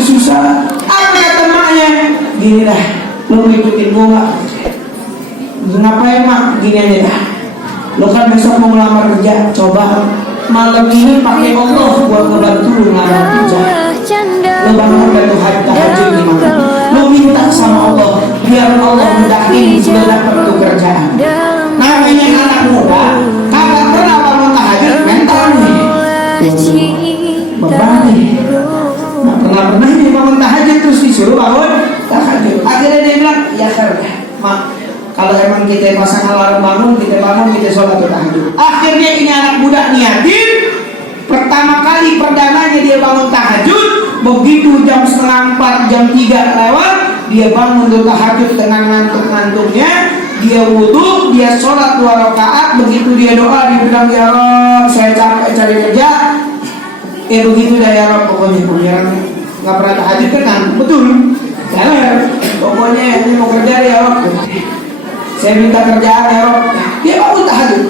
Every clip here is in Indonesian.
susah. Apa kata maknya? Gini dah, lo ngikutin gue nggak? Ngapain mak? Gini aja dah. Lo kan besok mau melamar kerja, coba malam ini pakai Allah buat ngebantu lo ngelamar kerja. Lo bangun dari tahajud di malam. Lo minta sama Allah biar Allah mudahin lo dapat pekerjaan. Namanya anak muda, kagak pernah bangun tahajud, mental nih. Beban nih. Nggak pernah ini bangun tahajud terus disuruh bangun tahajud. Akhirnya dia bilang, ya kerja, mak. Kalau emang kita pasang alarm bangun, kita sholat tahajud. Akhirnya ini anak muda niatin. Pertama kali perdananya dia bangun tahajud. Begitu jam 3:30, jam 3 lewat, dia bangun untuk tahajud dengan ngantuk-ngantuknya. Dia wudhu, dia sholat 2 rakaat. Begitu dia doa, dia bilang, ya Rob, saya capek cari kerja. Begitu dah ya Rob, pokoknya pengiran nggak pernah tahajud kan? Betul. Karena pokoknya ini mau kerja ya Rob. Saya minta kerjaan ya Rob. Dia bangun tahajud.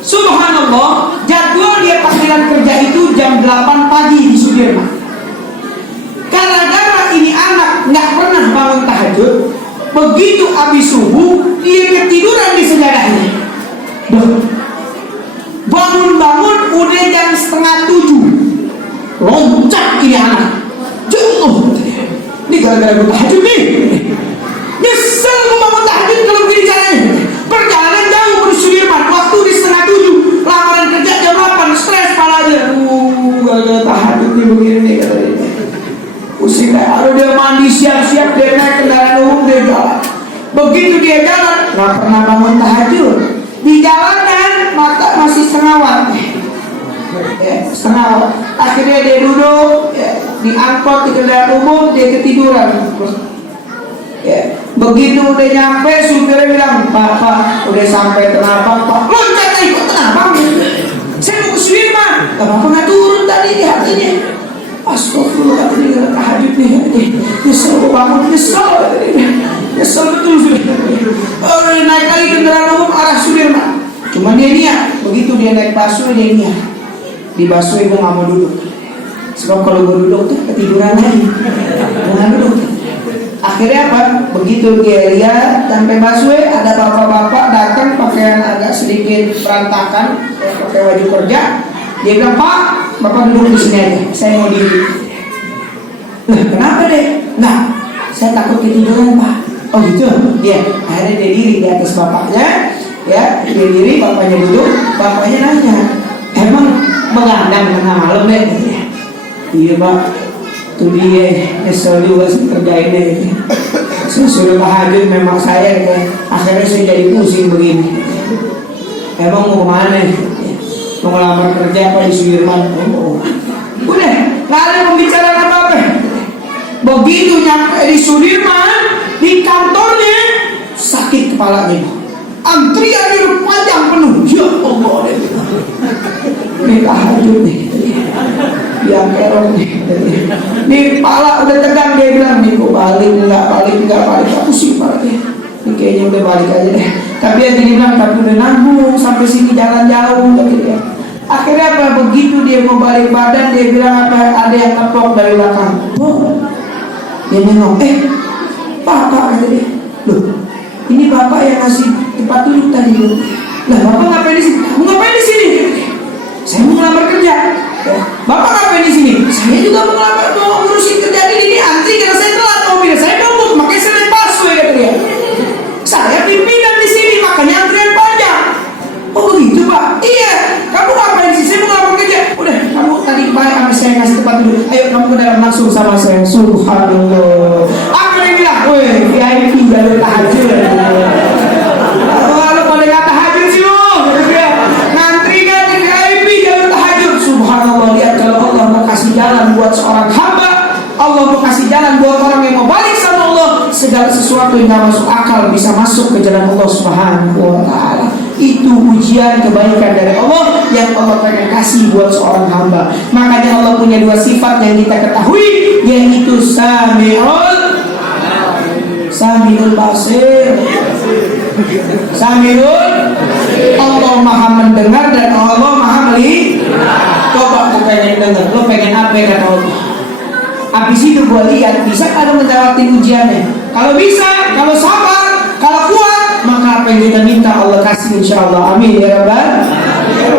Subhanallah, jadwal dia panggilan kerja itu jam 8 pagi di Sudirman. Gara-gara ini anak nggak pernah bangun tahajud, begitu habis subuh dia ketiduran di sejadahnya. Bangun-bangun udah jam 6:30. Loncat ini anak. Jauh. Ini gara-gara gue tahajud nih. Nyesel gue bangun tahajud kalau begini caranya. Perjalanan jauh ke Sudirman, waktu di 6:30. Lamaran kerja jam 8, stres pala aja. Gara-gara tahajud nih begini nih katanya. Pusing deh, kalau dia mandi siap-siap dia naik kendaraan umum dia jalan. Begitu dia jalan, nggak pernah bangun tahajud. Di jalanan mata masih setengah setengah. Akhirnya dia duduk diangkut di kendaraan umum, dia ketiduran. Begitu udah nyampe, supirnya bilang, Pak, udah sampai Tanah Abang, Pak. Loncat ikut Tanah Abang. Saya mau ke Sudirman. Kenapa nggak turun tadi di hatinya? Astagfirullah, ini gak tahajud nih. Nyesel bangun, nyesel betul. Udah naik lagi kendaraan umum arah Sudirman. Cuma dia niat, begitu dia naik busway dia niat. Di busway gue gak mau duduk. Sebab kalau gue duduk tuh ketiduran lagi. Gue gak duduk. Akhirnya apa? Begitu dia lihat sampai busway ada bapak-bapak datang pakaian agak sedikit berantakan, pakai baju kerja. Dia bilang, Pak, Bapak duduk di sini aja. Saya mau diri. Lah, kenapa deh? Nah, saya takut ketiduran, Pak. Oh gitu? Iya. Akhirnya dia diri di atas bapaknya. Ya, dia diri, bapaknya duduk. Bapaknya nanya, emang mengadang tengah malam deh? Iya Pak. Itu dia, nyesel juga sih kerjain deh. Saya suruh tahajud memang saya. Akhirnya saya jadi pusing begini. Emang mau kemana? Mau ngelamar kerja apa di Sudirman? Udah, nggak ada pembicaraan apa-apa. Begitu nyampe di Sudirman, di kantornya sakit kepalanya. Antrian itu panjang penuh. Ya Allah, ini tahajud nih. Yang kerok nih. Ini kepala udah tegang, dia bilang, nih kok balik. Aku sih parahnya. Ini kayaknya udah balik aja deh. Tapi dia bilang, tapi udah nanggung sampai sini jalan jauh. Akhirnya apa? Begitu dia mau balik badan, dia bilang apa? Ada yang keplok dari belakang. Oh, dia nengok. Bapak kata dia. Loh, ini bapak yang ngasih tempat duduk tadi. Lah, bapak ngapain di sini? Kamu ngapain di sini? Saya mau ngelamar kerja. Bapak ngapain di sini? Saya juga mau ngurusin kerja ini. Antri karena saya telat mobil. Saya ngebut, makanya saya naik busway kata dia. Saya pimpinan di sini, makanya antrian panjang. Oh begitu Pak? Iya. Kamu ngapain sih? Saya mau ngelamar kerja. Udah, kamu tadi baik sampai saya ngasih tempat dulu. Ayo kamu ke dalam langsung sama saya. Subhanallah. Apa yang bilang? Weh, VIP jalur tahajud. Kalau pada nggak tahajud sih lo, ngantri kan di VIP jalur tahajud. Subhanallah, lihat kalau Allah mau kasih jalan buat seorang hamba, Allah mau kasih jalan buat orang yang mau balik sama Allah, segala sesuatu yang nggak masuk akal bisa masuk ke jalan Allah Subhanahu wa Ta'ala. Itu ujian kebaikan dari Allah yang Allah pengen kasih buat seorang hamba. Makanya Allah punya 2 sifat yang kita ketahui, yaitu Samiul Basir. Allah maha mendengar dan Allah maha melihat. Coba aku pengen dengar, lo pengen apa kata Allah? Habis itu gue lihat bisa ada melewati ujiannya. Kalau bisa, kalau sabar, kalau kuat, maka apa yang kita minta Allah kasih insya Allah. Amin ya Rabbal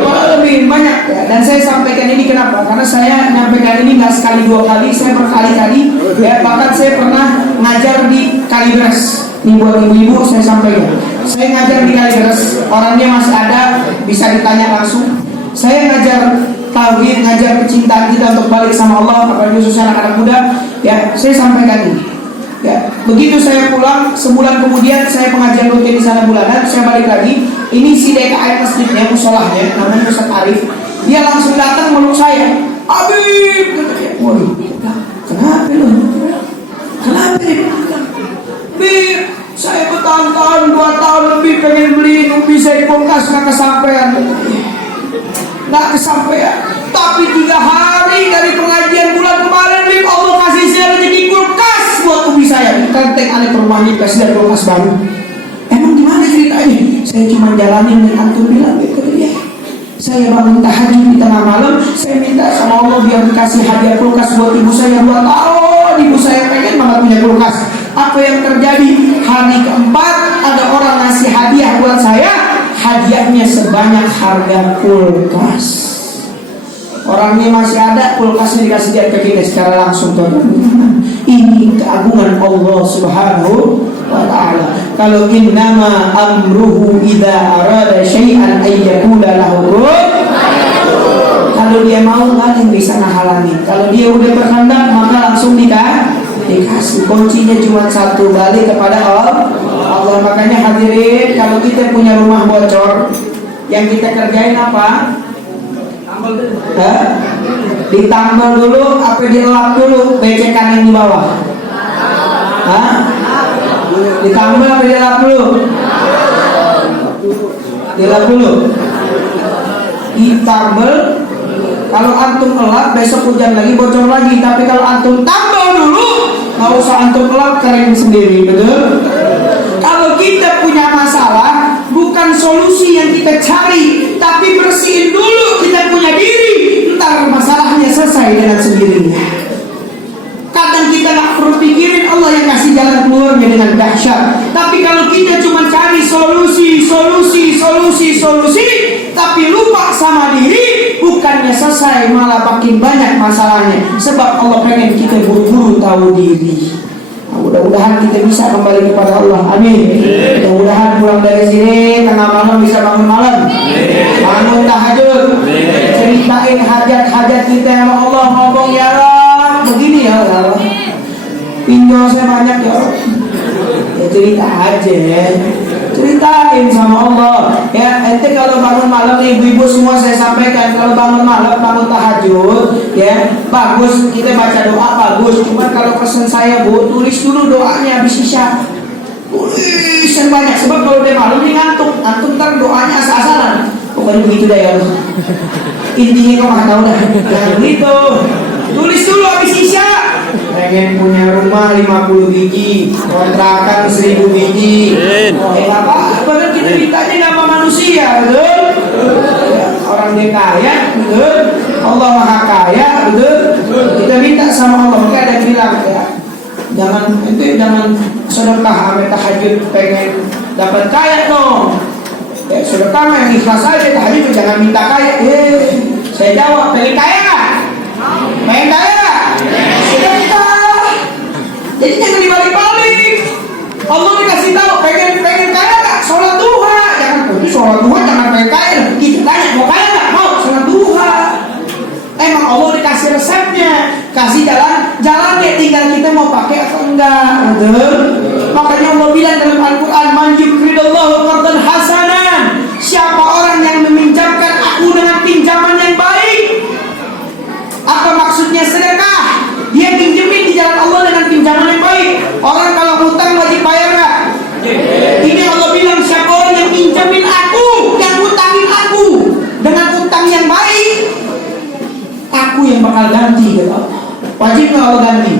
Alamin. Banyak ya. Dan saya sampaikan ini kenapa? Karena saya menyampaikan ini nggak sekali dua kali, saya berkali-kali ya. Bahkan saya pernah ngajar di Kalideres. Ini buat ibu-ibu saya sampaikan. Saya ngajar di Kalideres, orangnya masih ada, bisa ditanya langsung. Saya ngajar tauhid, ngajar kecintaan kita untuk balik sama Allah, apalagi khususnya anak-anak muda. Ya, saya sampaikan ini. Ya, begitu saya pulang, sebulan kemudian saya pengajian rutin di sana bulanan, saya balik lagi. Ini si DKM masjidnya, musolahnya, namanya Ustaz Arif. Dia langsung datang meluk saya. Habib, katanya. Waduh, kenapa lu? Kenapa dia? Bib, saya bertahun-tahun 2 tahun lebih pengen beli ubi saya kulkas nggak kesampaian. Nggak kesampaian. Tapi 3 hari dari pengajian bulan kemarin, Bib, Allah kasih saya rezeki kulkas buat ubi saya. Kenteng aneh perumahannya kasih dari kulkas baru. Emang gimana ceritanya? Saya cuma jalanin dan antum bilang, Bib, kata dia. Saya bangun tahajud di tengah malam, saya minta sama Allah biar dikasih hadiah kulkas buat ibu saya 2 tahun. Ibu saya pengen banget punya kulkas. Apa yang terjadi? Hari keempat ada orang ngasih hadiah buat saya. Hadiahnya sebanyak harga kulkas. Orangnya masih ada, kulkasnya dikasih dia ke kita secara langsung. Ini keagungan Allah Subhanahu wa ta'ala. Kalau innama amruhu idza arada syai'an ay yaqula lahu kun. Kalau dia mau nggak ada yang bisa ngehalangin. Kalau dia udah berkehendak maka langsung dikasih. Kuncinya cuma satu, balik kepada Allah. Makanya hadirin, kalau kita punya rumah bocor, yang kita kerjain apa? Ditambal dulu, apa dielap dulu becekan yang di bawah? Ditambal apa dielap dulu? Dielap dulu. Ditambal. Kalau antum elap besok hujan lagi bocor lagi. Tapi kalau antum tambal dulu, nggak usah antum elap, kering sendiri, betul? Kalau kita punya masalah, bukan solusi yang kita cari, tapi bersihin dulu kita punya diri. Ntar masalahnya selesai dengan sendirinya. Kadang kita nggak perlu pikirin, Allah yang kasih jalan keluarnya dengan dahsyat. Tapi kalau kita cuma cari solusi, tapi lupa sama diri, bukannya selesai malah makin banyak masalahnya. Sebab Allah pengen kita buru-buru tahu diri. Mudah-mudahan kita bisa kembali kepada Allah. Amin. Mudah-mudahan pulang dari sini tengah malam bisa bangun malam, bangun tahajud, ceritain hajat-hajat kita sama Allah. Ngomong ya Rabb, begini ya Allah, pinjol saya banyak ya Allah. Ya cerita aja, ceritain sama Allah. Ya, ente kalau bangun malam nih, ibu-ibu semua saya sampaikan, kalau bangun malam, bangun tahajud, ya bagus kita baca doa bagus. Cuma kalau pesan saya, Bu, tulis dulu doanya habis isya. Tulis yang banyak, sebab kalau dia malam nih ngantuk, ntar doanya asal-asalan. Pokoknya begitu dah ya. Intinya kau nggak tahu dah. Jangan begitu. Tulis dulu habis isya. Pengen punya rumah 50 biji, kontrakan 1000 biji. Apa? Padahal kita mintanya nama manusia, betul? Orang dia kaya, betul? Allah maha kaya, betul? Kita minta sama Allah. Maka ada bilang ya, jangan sedekah ame tahajud pengen dapat kaya dong. Ya sedekah yang ikhlas aja, tahajud jangan minta kaya. Saya jawab, pengen kaya nggak? Pengen kaya nggak? Jadi jangan dibalik-balik. Allah dikasih tahu pengen kaya nggak? Sholat duha. Jangan sholat duha jangan pengen kaya. Kita tanya mau kaya nggak? Mau sholat duha. Emang Allah dikasih resepnya, kasih jalannya, tinggal kita mau pakai atau enggak. Betul? Makanya Allah bilang dalam Al-Quran, man yukridallahu qardan hasanan. Siapa orang yang meminjamkan aku dengan pinjaman yang baik? Apa maksudnya sedekah? Dia pinjemin di jalan Allah dengan pinjaman yang baik. Orang kalau hutang wajib bayar nggak? Ini Allah bilang siapa orang yang pinjemin aku, yang hutangin aku dengan hutang yang baik, aku yang bakal ganti, kata Allah. Wajib nggak Allah ganti?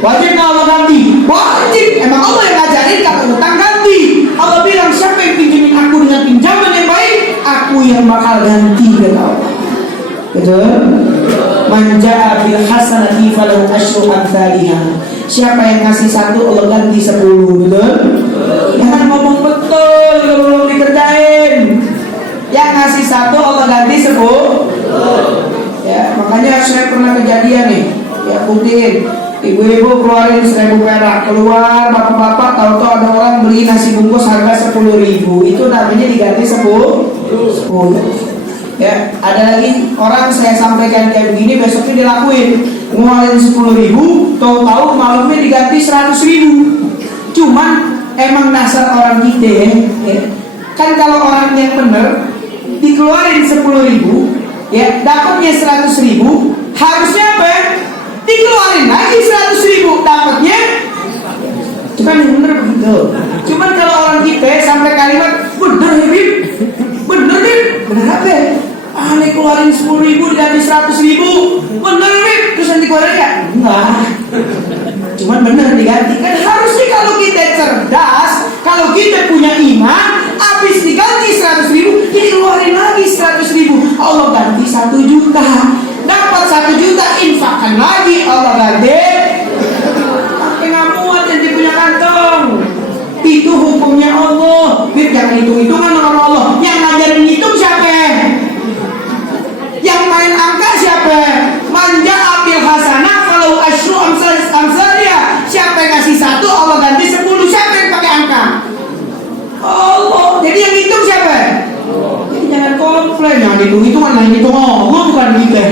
Wajib nggak Allah ganti? Wajib. Emang Allah yang ngajarin kalau hutang ganti. Allah bilang siapa yang pinjemin aku dengan pinjaman yang baik, aku yang bakal ganti, kata Allah. Betul? Man ja'a bil hasanati falahu asyru amsalihha. Siapa yang ngasih satu Allah ganti 10. Betul? Jangan ngomong betul kalau belum dikerjain. Yang ngasih satu Allah ganti 10. Ya, makanya saya pernah kejadian nih. Ya, buktiin. Ibu-ibu keluarin 1.000 perak, keluar bapak-bapak tahu-tahu ada orang beli nasi bungkus harga 10.000. Itu namanya diganti 10. Ya, ada lagi orang saya sampaikan kayak begini, besoknya dilakuin ngeluarin 10.000, tahu-tahu malamnya diganti 100.000. Cuman emang dasar orang kita ya. Kan kalau orang yang bener dikeluarin 10.000, ya dapatnya 100.000, harusnya apa ya? Dikeluarin lagi 100.000, dapatnya. Cuman yang bener begitu. Cuman kalau orang kita sampai kalimat bener Habib, bener Habib, bener apa? Aneh keluarin 10.000 diganti 100.000, bener Habib, terus nanti keluarin ya? Enggak. Cuman bener diganti. Kan harusnya kalau kita cerdas, kalau kita punya iman, habis diganti 100.000, dikeluarin lagi 100.000. Allah ganti 1 juta. Dapat 1 juta, infakkan lagi, Allah ganti. Pakai ngamuat yang punya kantong. Itu hukumnya Allah. Jangan hitung-hitungan sama Allah. Yang ngajarin hitung siapa? Yang main angka siapa? Manja ambil hasanah kalau asyru amsalnya. Siapa yang ngasih 1 Allah ganti 10. Siapa yang pakai angka? Allah. Jadi yang hitung siapa? Jadi jangan komplain. Yang hitung-hitungan yang hitung Allah, bukan kita.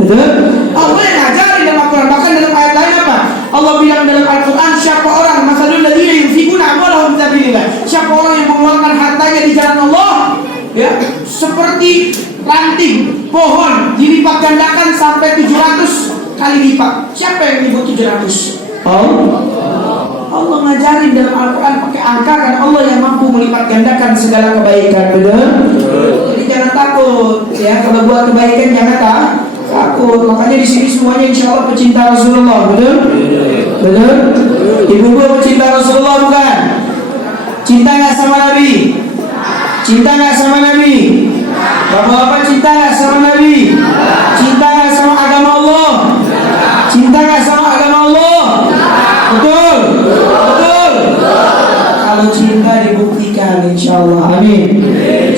Betul? Allah yang ngajarin dalam Al-Quran. Bahkan dalam ayat lain apa? Allah bilang dalam Al-Quran, siapa orang masalul ladzina yunfikuna amwalahum fi sabilillah. Siapa orang yang mengeluarkan hartanya di jalan Allah, ya, seperti ranting pohon dilipat gandakan sampai 700 kali lipat. Siapa yang nyebut 700? Allah ngajarin dalam Al-Quran pakai angka, kan Allah yang mampu melipat gandakan segala kebaikan. Betul? Jadi jangan takut ya, kalau buat kebaikan jangan takut. Makanya di sini semuanya insya Allah pecinta Rasulullah. Betul? Betul? Ibu-ibu pecinta Rasulullah bukan? Cinta nggak sama Nabi? Cinta nggak sama Nabi? Bapak-bapak cinta nggak sama Nabi? Cinta nggak sama agama Allah? Cinta nggak sama agama Allah? Betul? Betul? Kalau cinta dibuktikan insya Allah. Amin.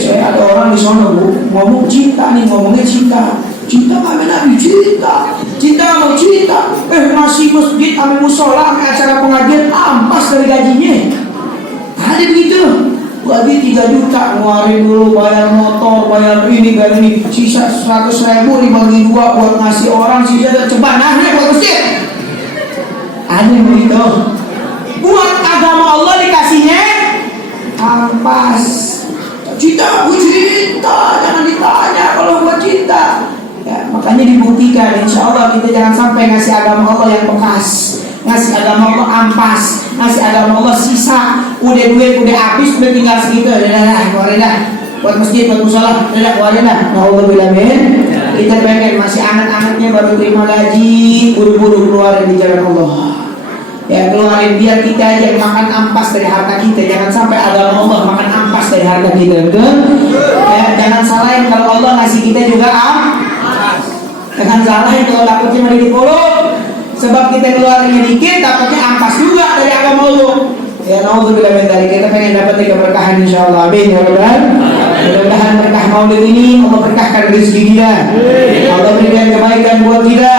Saya ada orang di sana ngomong cinta nih, ngomongnya cinta. Cinta sama Nabi, cinta. Cinta sama cinta. Masih masjid, sama musola, sama acara pengajian ampas dari gajinya. Ada begitu. Gaji 3 juta, ngeluarin dulu bayar motor, bayar ini, bayar ini. Sisa 100.000 dibagi 2 buat ngasih orang, sisa coba nah buat masjid. Ada begitu. Buat agama Allah dikasihnya ampas. Cinta, gue cinta. Jangan ditanya kalau gue cinta. Ya, makanya dibuktikan. Insya Allah kita jangan sampai ngasih agama Allah yang bekas, ngasih agama Allah ampas, ngasih agama Allah sisa. Udah duit, udah habis, udah tinggal segitu. Udah keluarin dah. Buat masjid, buat musola, udah keluarin dah. Alhamdulillah. Kita pengen masih anget-angetnya baru terima gaji, buru-buru keluarin di jalan Allah. Ya keluarin biar kita aja makan ampas dari harta kita. Jangan sampai agama Allah makan ampas dari harta kita. Betul? Ya, jangan salahin kalau Allah ngasih kita juga jangan salahin kalau dapatnya mari dipolok. Sebab kita keluarinnya dikit, dapatnya ampas juga dari agama Allah. Ya naudzubillah min dzalik. Kita pengen dapat keberkahan insyaallah. Amin ya rabbal. Mudah-mudahan berkah Maulid ini Allah berkahkan rezeki kita. Allah berikan kebaikan buat kita.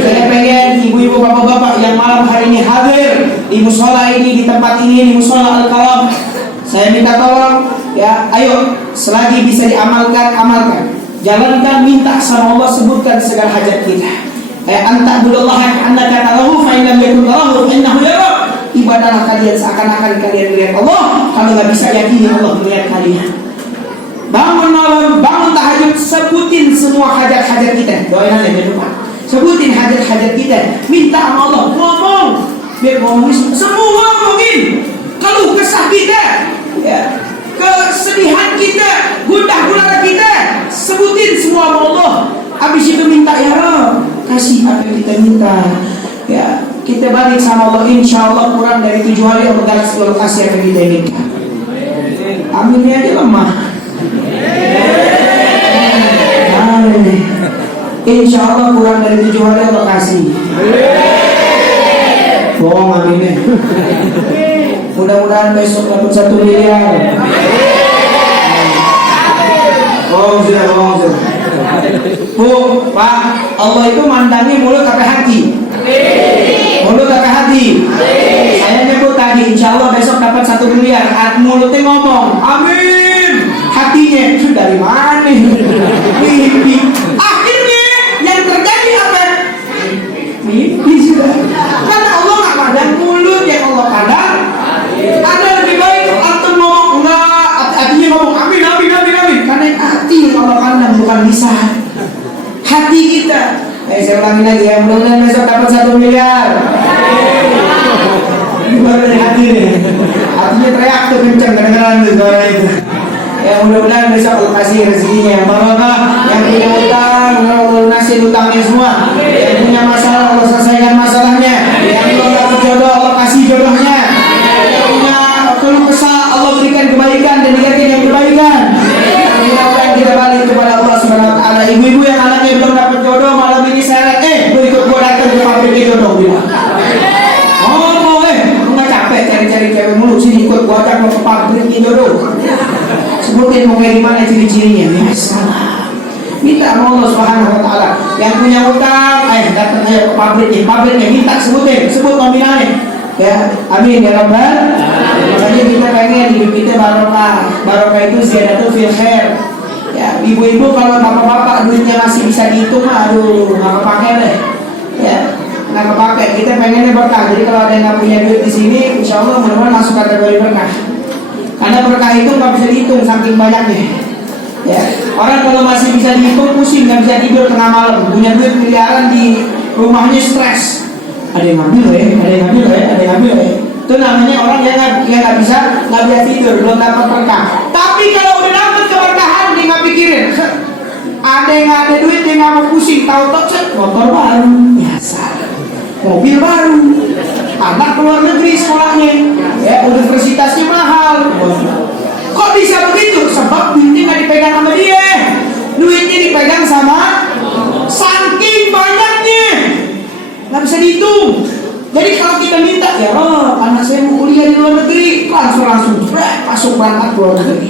Saya pengen ibu-ibu bapak-bapak yang malam hari ini hadir di musola ini, di tempat ini, di musola Al-Kalam, saya minta tolong ya, ayo selagi bisa diamalkan, amalkan. Jalankan, minta sama Allah, sebutkan segala hajat kita. Anta budallaha annaka tarahu fa in lam yakun tarahu fa innahu yarak. Ibadahlah kalian seakan-akan kalian melihat Allah. Kalau nggak bisa yakini Allah melihat kalian. Bangun malam, bangun tahajud, sebutin semua hajat-hajat kita. Doain aja jangan lupa. Sebutin hajat-hajat kita. Minta sama Allah, ngomong. Biar ngomong semua mungkin. Kalau kesah kita, ya, kesedihan kita, gundah gulana kita, sebutin semua sama Allah. Habis itu minta, ya Rabb, kasih apa yang kita minta. Ya, kita balik sama Allah, insya Allah kurang dari 7 hari Allah balas seluruh kasih yang kita inginkan. Aminnya aja lemah. Amin. Insya Allah kurang dari 7 hari Allah kasih. Bohong aminnya. Mudah-mudahan besok dapat 1 miliar. Bohong sudah. Bu, Pak, Allah itu mandangnya mulut sampai hati. Mulut sampai hati. Saya nyebut tadi, insya Allah besok dapat 1 miliar. Mulutnya ngomong, amin. Hatinya dari mana? Mimpi. Akhirnya yang terjadi apa? Mimpi sudah. Karena Allah nggak pandang mulut, yang Allah pandang. Ada lebih baik atau ngomong enggak, hatinya ngomong amin. Karena hati yang Allah pandang, bukan lisan. Hati kita. Saya ulangin lagi ya, mudah-mudahan besok dapat 1 miliar. Baru dari hati nih. Hatinya teriak tuh kenceng kadang-kadang tuh suara itu. Ya mudah-mudahan besok Allah kasih rezekinya yang barokah. Yang punya utang, Allah lunasin utangnya semua. Yang punya masalah, Allah selesaikan masalahnya. Yang belum dapat jodoh, Allah kasih jodohnya. Yang punya keluh kesah, Allah berikan kebaikan dan dikasih yang kebaikan. Mudah-mudahan kita balik kepada Allah Subhanahu Wa Taala. Ibu-ibu yang anaknya belum dapat jodoh malam ini saya ikut gua datang ke pabrik jodoh bilang. Nggak capek cari-cari cewek mulu, sini ikut gua ajak lo ke pabrik jodoh. Sebutin mau kayak gimana ciri-cirinya. Biasa. Minta sama Allah Subhanahu Wa Taala. Yang punya utang, datang aja ke pabriknya minta sebut nominalnya. Ya, amin ya Rabbal. Makanya kita pengen hidup kita barokah itu ziyadatul fil khair. Ya, ibu-ibu kalau bapak-bapak duitnya masih bisa dihitung, aduh nggak kepake deh. Ya, nggak kepake. Kita pengennya berkah. Jadi kalau ada yang nggak punya duit di sini, insya Allah mudah-mudahan masuk kategori berkah. Karena berkah itu nggak bisa dihitung saking banyaknya. Ya, orang kalau masih bisa dihitung pusing, nggak bisa tidur tengah malam, punya duit miliaran di rumahnya stres. Ada yang ngambil ya. Itu namanya orang yang nggak bisa tidur, belum dapat berkah. Tapi kalau udah dapat keberkahan dia nggak pikirin. Ada yang nggak ada duit dia nggak mau pusing, tahu-tahu motor baru, biasa, mobil baru, anak keluar negeri sekolahnya, ya universitasnya mahal. Kok bisa begitu? Sebab duitnya nggak dipegang sama dia, duitnya dipegang sama saking banyaknya. Nggak bisa dihitung. Jadi kalau kita minta, ya Allah, anak saya mau kuliah di luar negeri, langsung masuk berangkat ke luar negeri.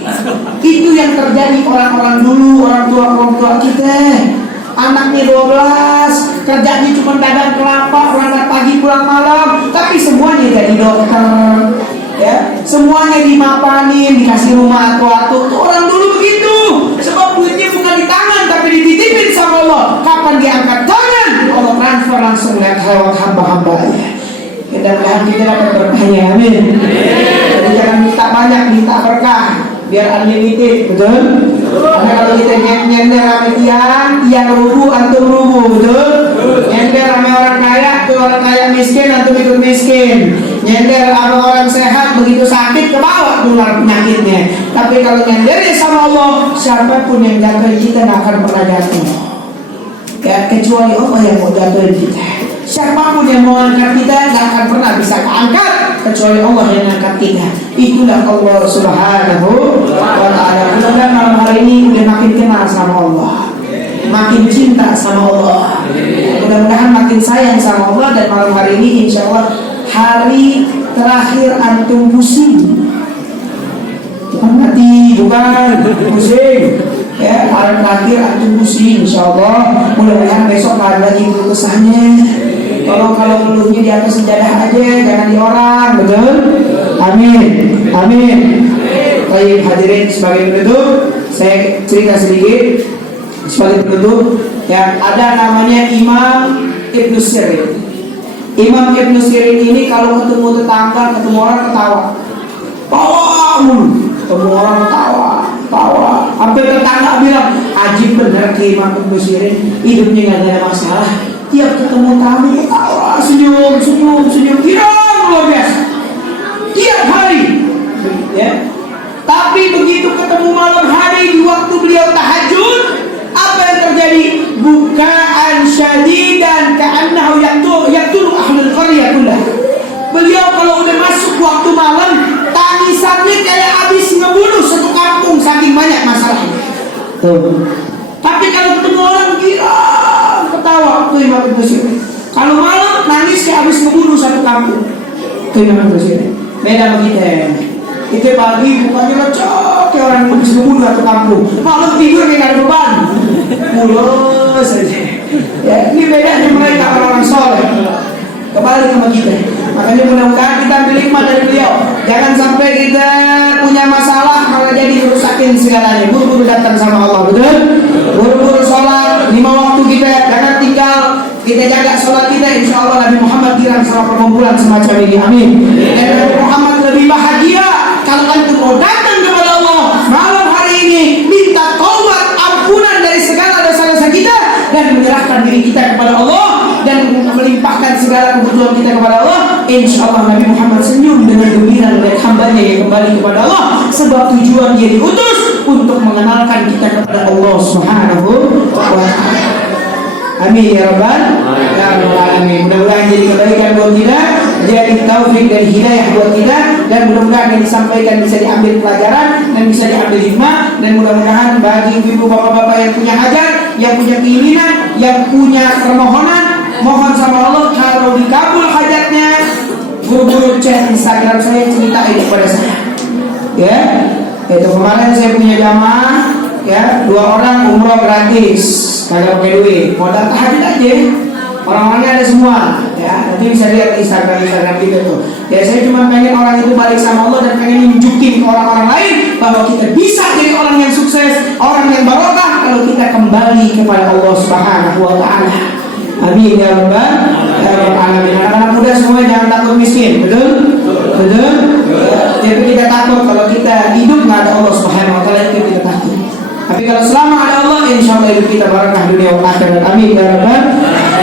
Itu yang terjadi orang-orang dulu, orang tua kita. Anaknya 12, kerjanya cuma dagang kelapa, berangkat pagi pulang malam, tapi semuanya jadi dokter, ya, semuanya dimapanin, dikasih rumah atu-atu. Orang dulu begitu, sebab duitnya bukan di tangan, tapi dititipin sama Allah. Kapan dia angkat tangan, Allah transfer langsung lihat hewan hamba-hambanya. Mudah-mudahan kita dapat berkahnya, amin. Jadi jangan minta banyak, minta berkah, biar unlimited, betul? Karena kalau kita nyender sama tiang rubuh, antum rubuh, betul? Nyender sama orang kaya, tuh orang kaya miskin, antum ikut miskin. Nyender sama orang sehat, begitu sakit ke bawah tular penyakitnya. Tapi kalau nyendernya sama Allah, siapapun yang jatuhin kita nggak akan pernah jatuh. Ya, kecuali Allah yang mau jatuhin kita. Siapapun yang mau angkat kita nggak akan pernah bisa keangkat kecuali Allah yang angkat kita. Itulah Allah Subhanahu wa Ta'ala. Mudah-mudahan malam hari ini udah makin kenal sama Allah, makin cinta sama Allah, mudah-mudahan makin sayang sama Allah. Dan malam hari ini insya Allah hari terakhir antum pusing, bukan mati, bukan pusing. Ya, hari terakhir antum pusing, insya Allah. Mudah-mudahan besok nggak ada lagi keluh kesahnya. Kalau ngeluhnya di atas sejadah aja, jangan di orang, betul? Amin. Baik hadirin, sebagai penutup, saya cerita sedikit sebagai penutup. Ya, ada namanya Imam Ibnu Sirin. Imam Ibnu Sirin ini kalau ketemu tetangga, ketemu orang ketawa, ketemu orang ketawa. Sampai tetangga bilang, ajib bener ke Imam Ibnu Sirin, hidupnya nggak ada masalah. Tiap ketemu tamu ketawa, senyum, luar biasa. Tiap hari, ya. Tapi begitu ketemu malam hari di waktu beliau tahajud, apa yang terjadi? Bukaan syadidan ka'annahu yaqtulu ahlul qaryah kullah. Beliau kalau udah masuk waktu malam, tangisannya kayak habis ngebunuh satu kampung saking banyak masalahnya. Tapi kalau ketemu orang gila, memang Presiden. Kalau malam nangis kayak habis membunuh satu kampung. Itu memang Presiden. Beda sama kita. Itu pagi bukannya lecok kayak orang yang habis membunuh satu kampung. Malam tidur kayak gak ada beban. Mulus saja. Ya, ini bedanya mereka orang-orang soleh. Kembali sama kita. Makanya mudah-mudahan kita ambil hikmah dari beliau. Jangan sampai kita punya masalah malah jadi merusakin segalanya. Buru-buru datang sama Allah, betul? Buru-buru sholat 5 waktu kita. Jangan tinggal kita jaga sholat kita. Insya Allah Nabi Muhammad dirang sama perkumpulan semacam ini. Amin. Dan Nabi Muhammad lebih bahagia kalau antum mau datang kepada Allah malam hari ini, minta taubat ampunan dari segala dosa-dosa kita dan menyerahkan diri kita kepada Allah dan melimpahkan segala kebutuhan kita kepada Allah. Insya Allah Nabi Muhammad senyum dengan gembira melihat hambanya yang kembali kepada Allah, sebab tujuan dia diutus untuk mengenalkan kita kepada Allah Subhanahu wa ta'ala. Amin ya rabbal alamin. Mudah-mudahan jadi kebaikan buat kita, jadi taufik dan hidayah buat kita, dan mudah-mudahan yang disampaikan bisa diambil pelajaran dan bisa diambil hikmah, dan mudah-mudahan bagi ibu bapak-bapak yang punya hajat, yang punya keinginan, yang punya permohonan, mohon sama Allah kalau dikabul hajatnya, buru-buru chat Instagram saya, ceritain kepada saya. Ya, itu kemarin saya punya jamaah, ya 2 orang umroh gratis, kagak pakai duit, modal tahajud aja. Orang-orangnya ada semua, ya nanti bisa lihat di Instagram kita tuh. Ya saya cuma pengen orang itu balik sama Allah dan pengen nunjukin ke orang-orang lain bahwa kita bisa jadi orang yang sukses, orang yang barokah kalau kita kembali kepada Allah Subhanahu wa ta'ala. Amin ya rabbal alamin. Anak-anak muda semua jangan takut miskin, betul? Betul? Jadi kita takut kalau kita hidup nggak ada Allah Subhanahu wa ta'ala, itu kita takut. Tapi kalau selama ada Allah, insya Allah hidup kita barakah dunia wal akhirat. Amin ya rabbal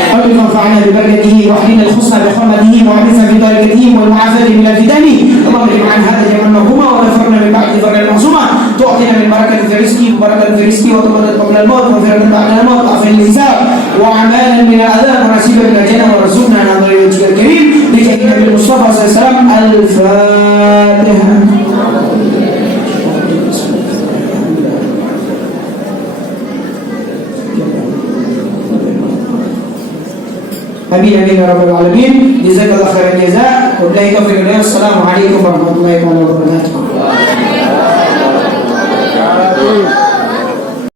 alamin. Fa'alna bi barakatihi wa ahlina al-husna bi hurmatihi wa abisa bi talikatihi wal mu'afati min al-fitani. Allahumma ij'al hadha jamanna huma wa nafarna min ba'di farqan mahsuma. Tu'tina min barakatin fi rizqi wa barakatin fi rizqi wa tawbatan qabla al-maut wa firatan ba'da al-maut wa afin al-hisab wa amalan min al-'adab wa nasiban min al-jannah wa razaqna nadhari wajhika al-karim bi jahi Nabi Mustafa sallallahu alaihi wasallam. Al-Fatihah. Amin amin ya rabbal alamin. Jazakallahu khairan jazaa. Wabillahi taufiq wal hidayah. Assalamualaikum warahmatullahi wabarakatuh.